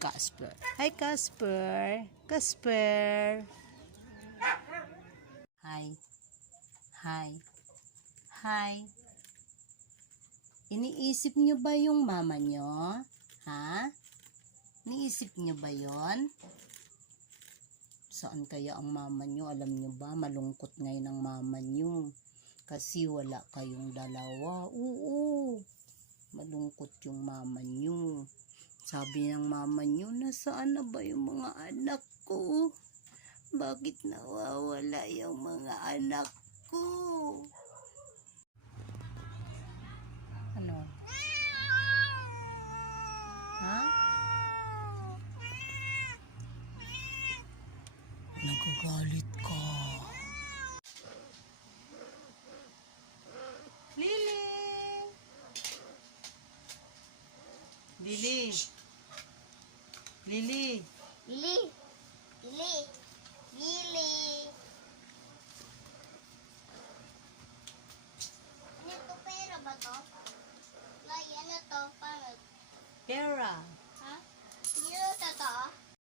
Casper. Hi, Casper. Casper. Hi. Hi. Hi. Iniisip niyo ba yung mama niyo? Ha? Iniisip niyo ba yon? Saan kaya ang mama niyo? Alam niyo ba, malungkot ngayon ang mama niyo. Kasi wala kayong dalawa. Oo. Malungkot yung mama niyo. Sabi ng mama niyo, nasaan na ba yung mga anak ko? Bakit nawawala yung mga anak ko? Ano? Ha? Nagagalit ka. Lily! Lily! Lily! Lily! Lily! Lily! Ano to, pera ba to? Lay, ano to? Paano? Pera!